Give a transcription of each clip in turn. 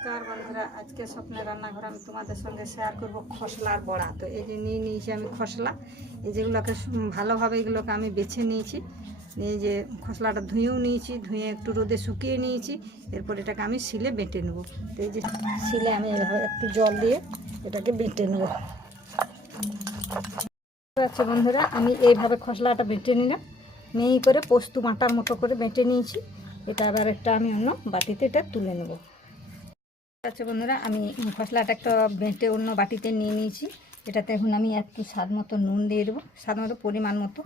নমস্কার বন্ধুরা, আজকে স্বপ্নের রান্নাঘর আমি তোমাদের সঙ্গে শেয়ার করব খসলার বড়া। তো এই যে নিয়ে নিয়েছি আমি খসলা, এই যেগুলোকে ভালোভাবে এগুলোকে আমি বেছে নিয়েছি। এই যে খসলাটা ধুয়েও নিয়েছি, ধুয়ে একটু রোদে শুকিয়ে নিয়েছি। এরপর এটাকে আমি শিলে বেটে নেব। তো এই যে শিলে আমি এভাবে একটু জল দিয়ে এটাকে বেটে নেব। আচ্ছা বন্ধুরা, আমি এইভাবে খসলাটা বেটে নিলাম, মিহি করে পোস্ত বাটার মতো করে বেটে নিয়েছি। এটা আবার একটা আমি অন্য বাটিতে এটা তুলে নেব। আচ্ছা বন্ধুরা, আমি খসলাটা একটা বেটে অন্য বাটিতে নিয়ে নিয়েছি। এটাতে এখন আমি একটু স্বাদ মতো নুন দিয়ে দেবো, স্বাদ মতো পরিমাণ মতো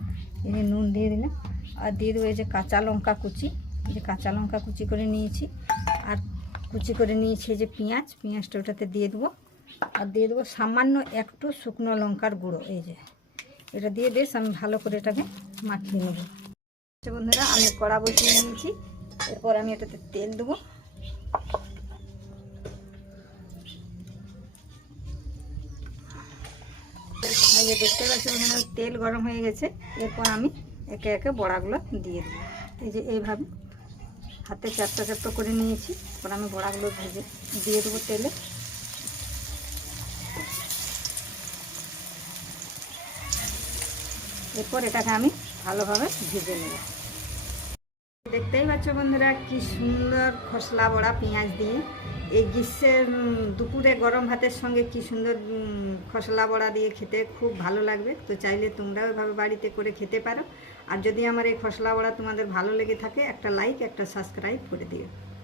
এই যে নুন দিয়ে দিলাম। আর দিয়ে দেবো এই যে কাঁচা লঙ্কা কুচি, এই যে কাঁচা লঙ্কা কুচি করে নিয়েছি। আর কুচি করে নিয়েছি এই যে পেঁয়াজটা ওটাতে দিয়ে দেবো। আর দিয়ে দেবো সামান্য একটু শুকনো লঙ্কার গুঁড়ো, এই যে এটা দিয়ে বেশ আমি ভালো করে এটাকে মাখিয়ে নেব। আচ্ছা বন্ধুরা, আমি কড়া বসিয়ে নিয়েছি। এরপর আমি এটাতে তেল দেবো। এই যে দেখতে পাচ্ছি ওখানে তেল গরম হয়ে গেছে। এরপর আমি একে একে বড়াগুলো দিয়ে দেবো। এই যে এইভাবে হাতে চারটা চারটা করে নিয়েছি। এরপর আমি বড়াগুলো ভেজে দিয়ে দেবো তেলে। এরপর এটাকে আমি ভালোভাবে ভেজে নেব। দেখতেই পাচ্ছ বন্ধুরা, কি সুন্দর খসলা বড়া পেঁয়াজ দিয়ে। এই গ্রীষ্মের দুপুরে গরম ভাতের সঙ্গে কি সুন্দর খসলা বড়া দিয়ে খেতে খুব ভালো লাগবে। তো চাইলে তোমরাও এভাবে বাড়িতে করে খেতে পারো। আর যদি আমার এই খসলা বড়া তোমাদের ভালো লেগে থাকে, একটা লাইক একটা সাবস্ক্রাইব করে দিও।